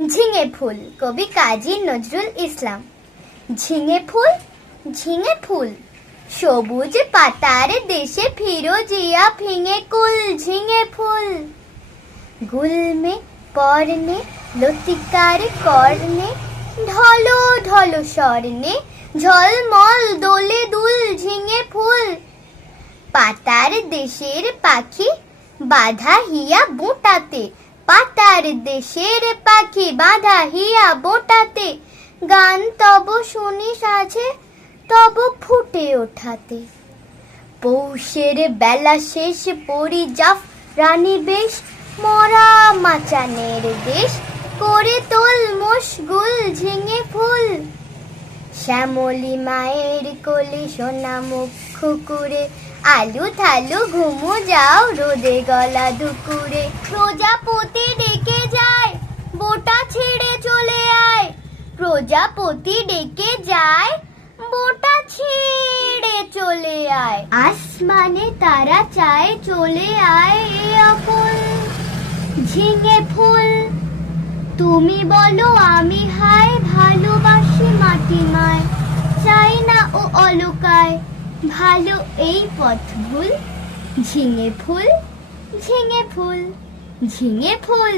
ঝিঙে ফুল, কবি কাজী নজরুল ইসলাম। ঝিঙে ফুল, ঝিঙে ফুল, সবুজ পাতার দেশে ফিরোজিয়া ফিঙে কুল। ঝিঙে ফুল গুলমে পর্ণে লতিকার কর্ণে ঢলো ঢলো স্বর্ণে ঝলমল দোলে দুল। ঝিঙে ফুল পাতার দেশের পাখি বাঁধা হিয়া বোঁটাতে, পাতার দেশের পাখি বাঁধা হিয়া বোঁটাতে, গান তব শুনি সাজে তব ফুটে ওঠাতে। পৌষের বেলা শেষ পরিজাফ রানী বেশ, মরা মাচানের দেশ করে তোল মশগুল। ঝিঙে ফুল শ্যামলী মায়ের কোলে সোনা মুখ খুকুরে, আলু থালু ঘুমু যাও রোদে গলা দুকুরে। প্রজাপতি ডেকে যায় বোটা ছেড়ে চলে আয়, প্রজাপতি ডেকে যায় বোটা ছেড়ে চলে আয়। আসমানে তারা চায় চলে আয় এ অকুল। ঝিঙে ফুল তুমি বলো আমি হায়, ভালোবাসি মাটি মায়, চাই না ও অলকায় ভালো এই পথ ভুল। ঝিঙে ফুল, ঝিঙে ফুল, ঝিঙে ফুল।